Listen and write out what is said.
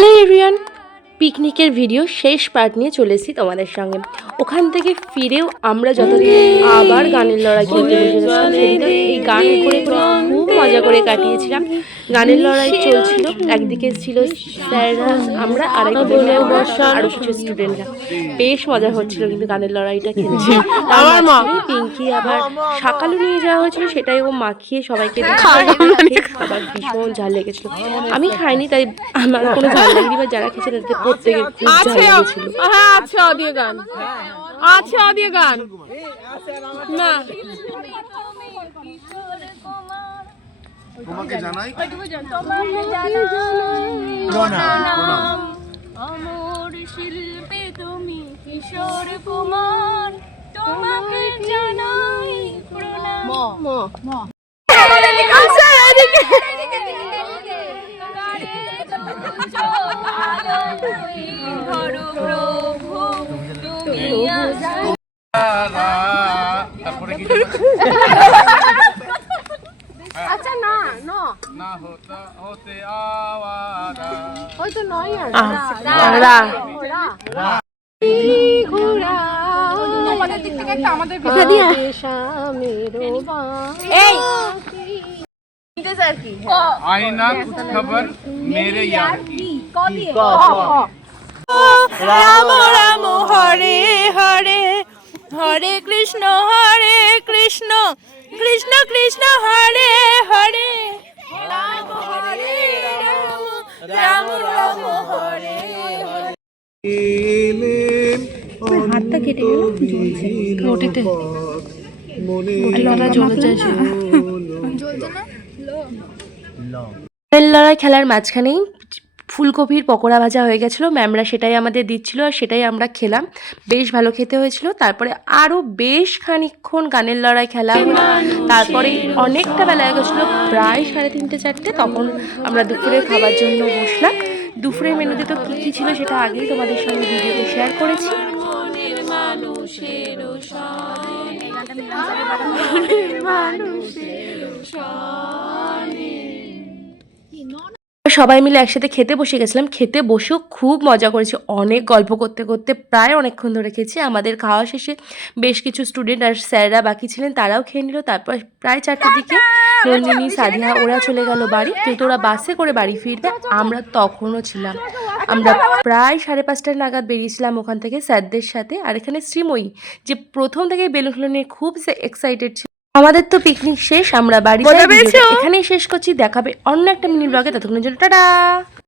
Hello everyone, পিকনিকের video শেষ part নিয়ে চলে এসেছি তোমাদের সঙ্গে। ওখান থেকে ফিরেও আমরা যতদিন আবার গানের লড়াই খেলতে বসেছিলাম, এই গান করে করে খুব মজা করে কাটিয়েছিলাম। গানের লড়াই চলছিল, একদিকে ছিল স্যাররা, আমরা আরেকদিকে আরো কিছু স্টুডেন্টরা। বেশ মজা হচ্ছিল কিন্তু গানের লড়াইটা খেলছি। আমার মা পিঙ্কি আবার সকালে নিয়ে যাওয়া হয়েছিল, সেটাই ও মাখিয়ে সবাইকে খাবার ভীষণ ঝাল লেগেছিল। আমি খাইনি, তাই আমার কোনো ঝাল লাগেনি, বা যারা খেয়েছে তাদের প্রত্যেকের খুব ঝাল লেগেছিল। হ্যাঁ আছে অডিও গান, আছে অডিও গান না তোমাকে জানাই অমর শিল্পে তুমি কিশোর কুমার, তোমাকে জানাই প্রণাম। ধরো প্রভু তুমি তারপরে কি আচ্ছা না না হতে আওয়ারা ওই তো নয় আর তোমাদের দিক থেকে একটা আমাদের आईना कुछ खबर मेरे यार की রাম রাম হরে হরে, হরে কৃষ্ণ কৃষ্ণ কৃষ্ণ হরে হরে, রাম হরে রাম, রাম রাম হরে হরে। হাতটা কেটে গেল, জ্বলছে রুটিতে, লড়াই খেলার মাঝখানেই ফুলকপির পকোড়া ভাজা হয়ে গেছিলো, ম্যামরা সেটাই আমাদের দিচ্ছিল আর সেটাই আমরা খেলাম। বেশ ভালো খেতে হয়েছিল। তারপরে আরও বেশ খানিকক্ষণ গানের লড়াই খেলা হলো। তারপরে অনেকটা বেলা হয়ে গেছিলো, প্রায় 3:30 4টে। তখন আমরা দুপুরের খাবার জন্য বসলাম। দুপুরের মেনুতে তো কী কী ছিল সেটা আগেই তোমাদের সঙ্গে ভিডিওতে শেয়ার করেছি। সবাই মিলে একসাথে খেতে বসে গেছিলাম। খেতে বসেও খুব মজা করেছি, অনেক গল্প করতে করতে প্রায় অনেকক্ষণ ধরে খেয়েছি। আমাদের খাওয়া শেষে বেশ কিছু স্টুডেন্ট আর স্যাররা বাকি ছিলেন, তারাও খেয়ে নিল। তারপর প্রায় 4টের দিকে নন্দিনী, সাদিয়া ওরা চলে গেল বাড়ি, কিন্তু ওরা বাসে করে বাড়ি ফিরবে, আমরা তখনও ছিলাম। আমরা প্রায় 5:30 নাগাদ বেরিয়েছিলাম ওখান থেকে স্যারদের সাথে। আর এখানে শ্রীময়ী, যে প্রথম থেকে বেলুন খেলা নিয়ে খুব এক্সাইটেড ছিল। আমাদের তো পিকনিক শেষ, আমরা বাড়ি এখানেই শেষ করছি। দেখাবে অন্য একটা মিনি ব্লগে, ততক্ষণের জন্য টাটা।